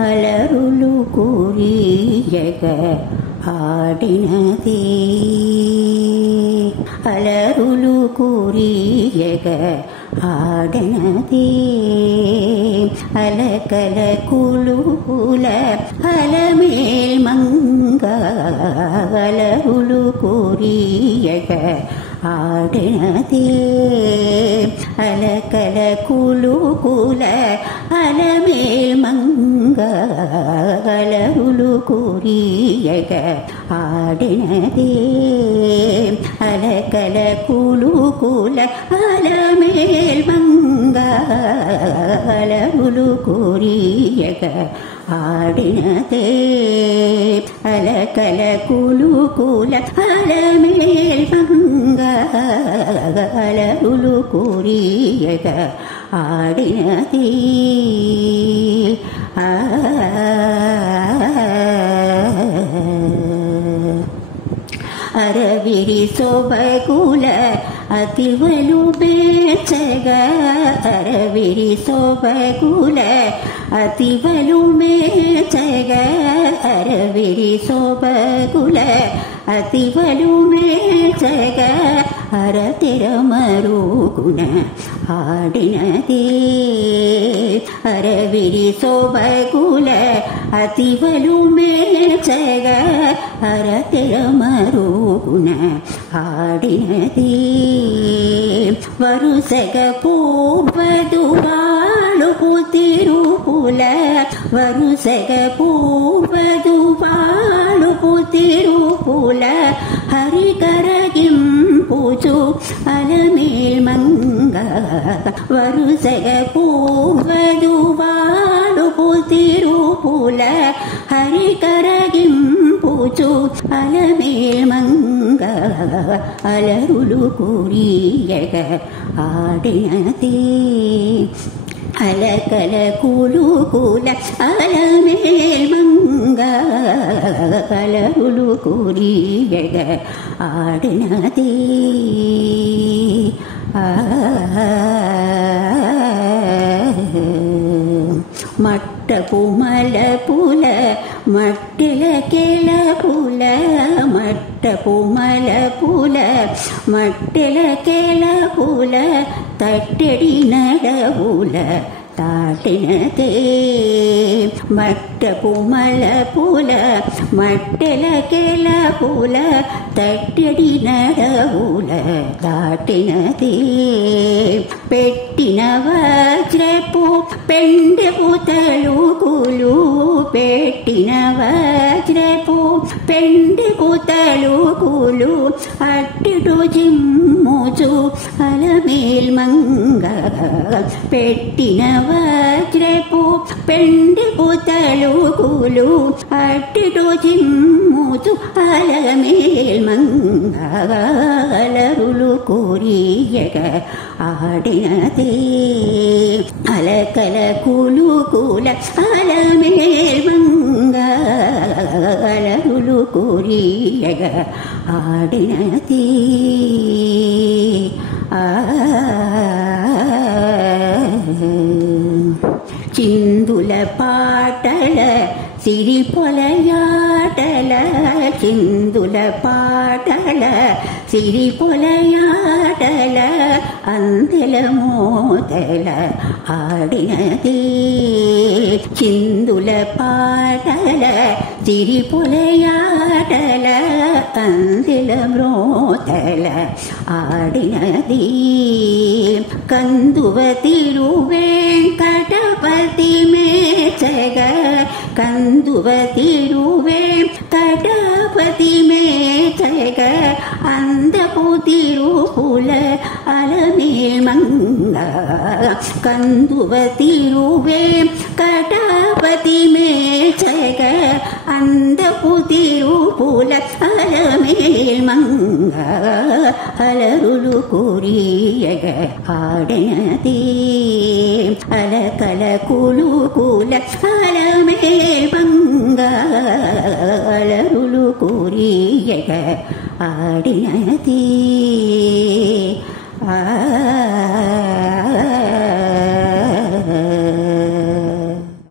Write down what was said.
అలరులు కురియగ ఆడినది అలరులు కురియగ ఆడనది అలకల కులుకుల అలమేల్ మంగ అలరులు కురియగ ఆడినది అలకల కులుకుల అలమేల్ మంగ అలరులు కురియగ ఆడినది అలకల కులుకుల అలమేల్ మంగ అలరులు కురియగ ఆడినదే అలకల కులుకుల అలమేల్ మంగ అలరులు కురియగ ఆడినది అరవిరి సొబగుల అతివలు మేచగ అరవిరి సొబగుల అతివలు మేచగ అరవిరి సొబగుల అతివలు మేచగ అరతిర మరుగున ఆడినది అరవిరి సొబగుల అతివలు మేచగ అరతిర మరుగున ఆడినది వరుసగ పూర్వదువాలుపు తిరుపుల వరుసగ పూర్వదువాలుపు తిరుపుల హరికరగింపుచు అలమేల్ మంగ వరుసగ పూర్వదువాలుపు తిరుపుల హరికరగింపుచు అలమేల్ మంగ అలరులు కురియగ ఆడినది అలకల కులుకుల అలమేల్ మంగ అలరులు కురియగ ఆడినది మట్టపు మలపుల మట్టెల కెలపుల మట్టపు మలపుల మట్టెల కెలపుల తట్టెడి నడవుల తాటినదే మట్టపు మలపుల మట్టెల కెలపుల తట్టెడి నడవుల దాటినది పెట్టిన వజ్రపు పెండెపు తలుకులు పెట్టిన వజ్రపు పెండెపు తలుకులు అట్టుడు జిమ్ముచు అలమేల్ మంగ పెట్టిన వజ్రపు పెండెపు తలుకులు అట్టుడు జిమ్ముచు అలమేల్ మంగ అలరులు కురియగ ఆడినది అలకల కులుకుల అలమేల్ మంగ అలరులు కురియగ ఆడినది చిందుల పాటల సిరి పొలయాటల చిందుల పాటల సిరి పొలయాటల అందెల మోతల ఆడినది చిందుల పాటల సిరి పొలయాటల అందెల మోతల ఆడినది కందువ తిరువేంకటపతి మేచగ కందువ తిరువేంకటపతి మేచగ అందపు తిరుపుల అలమేల్ మంగ కందువ తిరువేంకటపతి మేచగ అందపు తిరుపుల అలమేల్ మంగ అలరులు కురియగ ఆడినది అలకల కులుకుల అలమేల్ మంగ అలరులు కురియగ ఆడినది